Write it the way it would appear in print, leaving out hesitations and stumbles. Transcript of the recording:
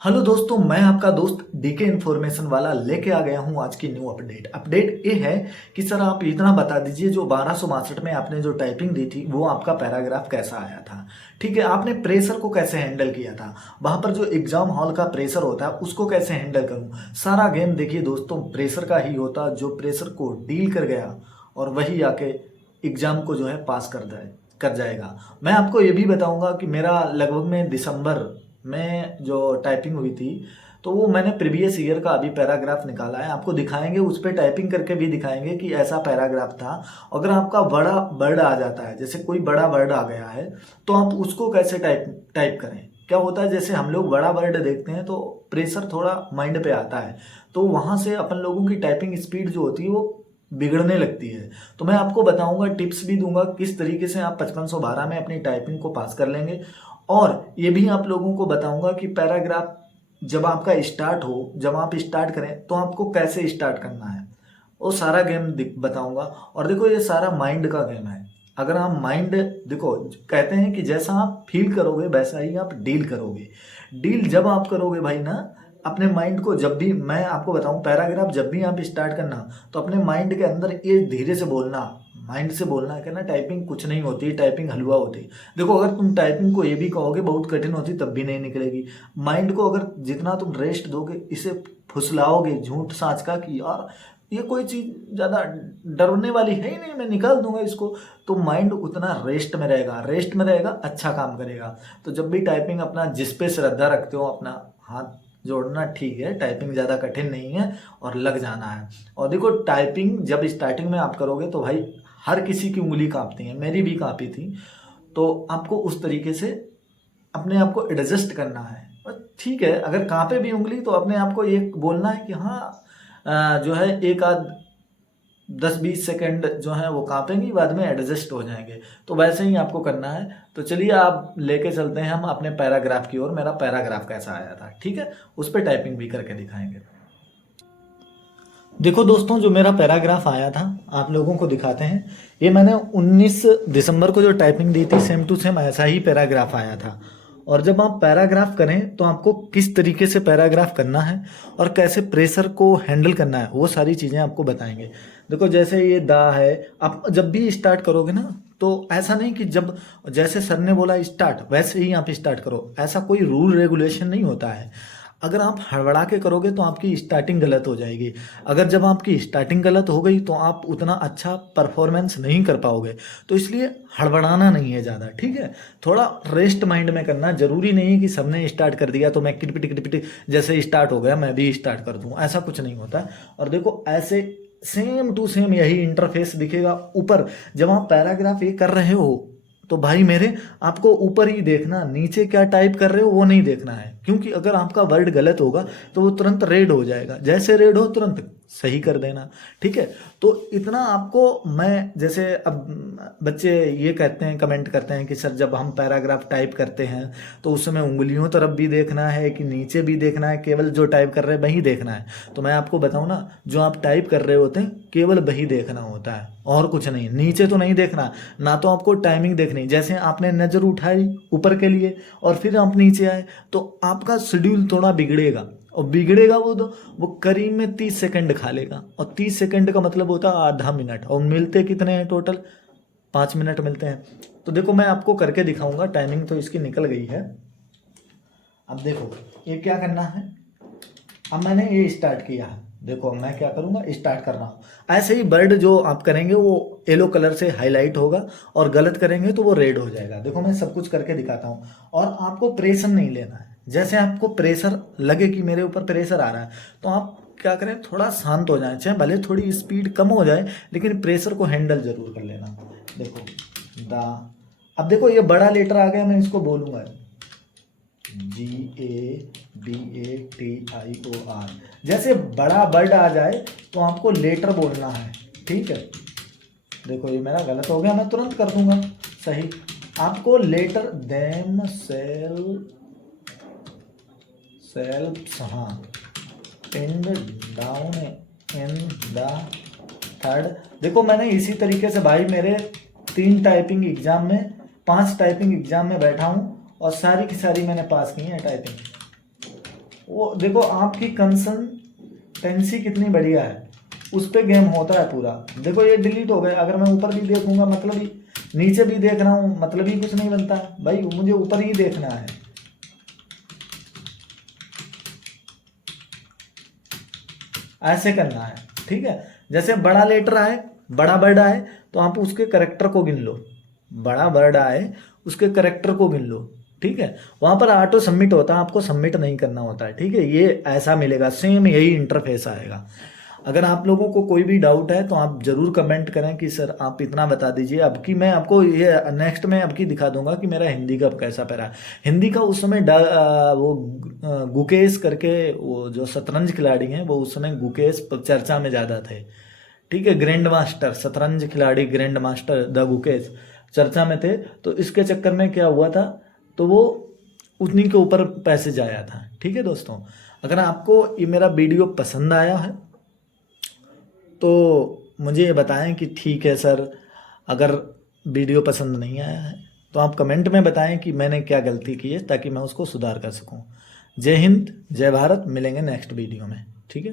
Hello दोस्तों, मैं आपका दोस्त डीके इन्फॉर्मेशन वाला लेके आ गया हूँ आज की न्यू अपडेट ये है कि सर आप इतना बता दीजिए, जो 1262 में आपने जो टाइपिंग दी थी वो आपका पैराग्राफ कैसा आया था। ठीक है, आपने प्रेशर को कैसे हैंडल किया था, वहाँ पर जो एग्जाम हॉल का प्रेशर होता है उसको कैसे हैंडल करूँ। सारा गेम देखिए दोस्तों, प्रेशर का ही होता, जो प्रेशर को डील कर गया और वही आके एग्जाम को जो है पास कर जाएगा। मैं आपको ये भी बताऊंगा कि मेरा लगभग में दिसंबर में जो टाइपिंग हुई थी, तो वो मैंने प्रीवियस ईयर का अभी पैराग्राफ निकाला है, आपको दिखाएंगे, उस पर टाइपिंग करके भी दिखाएंगे कि ऐसा पैराग्राफ था। अगर आपका बड़ा वर्ड आ जाता है, जैसे कोई बड़ा वर्ड आ गया है, तो आप उसको कैसे टाइप टाइप करें। क्या होता है, जैसे हम लोग बड़ा वर्ड देखते हैं तो प्रेशर थोड़ा माइंड पे आता है, तो वहाँ से अपन लोगों की टाइपिंग स्पीड जो होती है वो बिगड़ने लगती है। तो मैं आपको बताऊंगा, टिप्स भी दूंगा किस तरीके से आप 5512 में अपनी टाइपिंग को पास कर लेंगे। और ये भी आप लोगों को बताऊंगा कि पैराग्राफ जब आपका स्टार्ट हो, जब आप स्टार्ट करें तो आपको कैसे स्टार्ट करना है, वो सारा गेम बताऊंगा। और देखो, ये सारा माइंड का गेम है। अगर आप माइंड, देखो कहते हैं कि जैसा आप फील करोगे वैसा ही आप डील करोगे। डील जब आप करोगे भाई ना, अपने माइंड को, जब भी मैं आपको बताऊं पैराग्राफ जब भी आप स्टार्ट करना, तो अपने माइंड के अंदर ये धीरे से बोलना, माइंड से बोलना है, कहना टाइपिंग कुछ नहीं होती, टाइपिंग हलवा होती। देखो, अगर तुम टाइपिंग को ये भी कहोगे बहुत कठिन होती, तब भी नहीं निकलेगी। माइंड को अगर जितना तुम रेस्ट दोगे, इसे फुसलाओगे झूठ साँच का कि यार ये कोई चीज़ ज़्यादा डरने वाली है ही नहीं, मैं निकाल दूंगा इसको, तो माइंड उतना रेस्ट में रहेगा, रेस्ट में रहेगा, अच्छा काम करेगा। तो जब भी टाइपिंग अपना जिस पे श्रद्धा रखते हो, अपना हाथ जोड़ना ठीक है, टाइपिंग ज़्यादा कठिन नहीं है और लग जाना है। और देखो, टाइपिंग जब स्टार्टिंग में आप करोगे तो भाई हर किसी की उंगली कांपती है, मेरी भी कांपी थी। तो आपको उस तरीके से अपने आप को एडजस्ट करना है। और ठीक है, अगर कांपे भी उंगली तो अपने आप को ये बोलना है कि हाँ, जो है एक आध 10-20 सेकंड जो है वो कांपेंगी, बाद में एडजस्ट हो जाएंगे। तो वैसे ही आपको करना है। तो चलिए आप लेके चलते हैं हम अपने पैराग्राफ की ओर। मेरा पैराग्राफ कैसा आया था, ठीक है, उस पर टाइपिंग भी करके दिखाएंगे। देखो दोस्तों, जो मेरा पैराग्राफ आया था आप लोगों को दिखाते हैं। ये मैंने 19 दिसंबर को जो टाइपिंग दी थी, सेम टू सेम ऐसा ही पैराग्राफ आया था। और जब आप पैराग्राफ करें तो आपको किस तरीके से पैराग्राफ करना है और कैसे प्रेशर को हैंडल करना है, वो सारी चीज़ें आपको बताएंगे। देखो, जैसे ये दा है, आप जब भी स्टार्ट करोगे ना, तो ऐसा नहीं कि जब जैसे सर ने बोला स्टार्ट वैसे ही आप स्टार्ट करो, ऐसा कोई रूल रेगुलेशन नहीं होता है। अगर आप हड़बड़ा के करोगे तो आपकी स्टार्टिंग गलत हो जाएगी। अगर जब आपकी स्टार्टिंग गलत हो गई तो आप उतना अच्छा परफॉर्मेंस नहीं कर पाओगे। तो इसलिए हड़बड़ाना नहीं है ज़्यादा, ठीक है। थोड़ा रेस्ट माइंड में करना, जरूरी नहीं है कि सबने स्टार्ट कर दिया तो मैं किटपिट किटपिट जैसे स्टार्ट हो गया मैं भी स्टार्ट कर दूँ, ऐसा कुछ नहीं होता। और देखो, ऐसे सेम टू सेम यही इंटरफेस दिखेगा ऊपर। जब आप पैराग्राफ ये कर रहे हो तो भाई मेरे, आपको ऊपर ही देखना, नीचे क्या टाइप कर रहे हो वो नहीं देखना है। क्योंकि अगर आपका वर्ड गलत होगा तो वो तुरंत रेड हो जाएगा, जैसे रेड हो तुरंत सही कर देना, ठीक है। तो इतना आपको मैं, जैसे अब बच्चे ये कहते हैं, कमेंट करते हैं कि सर जब हम पैराग्राफ टाइप करते हैं तो उस समय उंगलियों तरफ भी देखना है कि नीचे भी देखना है, केवल जो टाइप कर रहे हैं वही देखना है। तो मैं आपको बताऊं ना, जो आप टाइप कर रहे होते हैं केवल वही देखना होता है और कुछ नहीं, नीचे तो नहीं देखना। ना तो आपको टाइमिंग देखनी, जैसे आपने नज़र उठाई ऊपर के लिए और फिर आप नीचे आए तो आपका शेड्यूल थोड़ा बिगड़ेगा। और बिगड़ेगा वो तो वो करीब में 30 सेकंड खा लेगा, और 30 सेकंड का मतलब होता है आधा मिनट, और मिलते कितने हैं टोटल, 5 मिनट मिलते हैं। तो देखो, मैं आपको करके दिखाऊंगा। टाइमिंग तो इसकी निकल गई है। अब देखो ये क्या करना है। अब मैंने ये स्टार्ट किया है, देखो अब मैं क्या करूँगा, स्टार्ट कर रहा हूँ। ऐसे ही वर्ड जो आप करेंगे वो येलो कलर से हाईलाइट होगा, और गलत करेंगे तो वो रेड हो जाएगा। देखो मैं सब कुछ करके दिखाता हूँ। और आपको प्रेशर नहीं लेना है। जैसे आपको प्रेशर लगे कि मेरे ऊपर प्रेशर आ रहा है, तो आप क्या करें, थोड़ा शांत हो जाए, चाहे भले थोड़ी स्पीड कम हो जाए, लेकिन प्रेशर को हैंडल जरूर कर लेना। देखो दा, अब देखो ये बड़ा लेटर आ गया, मैं इसको बोलूँगा GABATIOR। जैसे बड़ा वर्ड आ जाए तो आपको लेटर बोलना है, ठीक है। देखो ये मेरा गलत हो गया, मैं तुरंत कर दूंगा सही। आपको लेटर देम सेल्फ, हाँ, पिंड डाउन इन द थर्ड। देखो मैंने इसी तरीके से भाई मेरे 3 टाइपिंग एग्जाम में, 5 टाइपिंग एग्जाम में बैठा हूँ, और सारी की सारी मैंने पास की है टाइपिंग। वो देखो आपकी कंसिस्टेंसी कितनी बढ़िया है, उस पे गेम होता है पूरा। देखो ये डिलीट हो गए, अगर मैं ऊपर भी देखूंगा मतलब ही, नीचे भी देख रहा हूँ मतलब ही कुछ नहीं बनता भाई, मुझे ऊपर ही देखना है। ऐसे करना है, ठीक है। जैसे बड़ा लेटर आए, बड़ा वर्ड आए, तो आप उसके करेक्टर को गिन लो। बड़ा वर्ड आए, उसके करेक्टर को गिन लो, ठीक है। वहां पर ऑटो सबमिट होता है, आपको सबमिट नहीं करना होता है, ठीक है। ये ऐसा मिलेगा, सेम यही इंटरफेस आएगा। अगर आप लोगों को कोई भी डाउट है तो आप जरूर कमेंट करें कि सर आप इतना बता दीजिए। अब की मैं आपको ये नेक्स्ट में अब की दिखा दूंगा कि मेरा हिंदी का कैसा पैरा है। हिंदी का उस समय वो गुकेश करके, वो जो शतरंज खिलाड़ी हैं वो उस समय गुकेश चर्चा में ज़्यादा थे, ठीक है। ग्रैंड मास्टर शतरंज खिलाड़ी, ग्रैंड मास्टर द गुकेश चर्चा में थे। तो इसके चक्कर में क्या हुआ था, तो वो उन्हीं के ऊपर पैसे जाया था, ठीक है दोस्तों। अगर आपको ये मेरा वीडियो पसंद आया है तो मुझे ये बताएं कि ठीक है सर। अगर वीडियो पसंद नहीं आया है तो आप कमेंट में बताएं कि मैंने क्या गलती की है, ताकि मैं उसको सुधार कर सकूं। जय हिंद, जय भारत, मिलेंगे नेक्स्ट वीडियो में, ठीक है।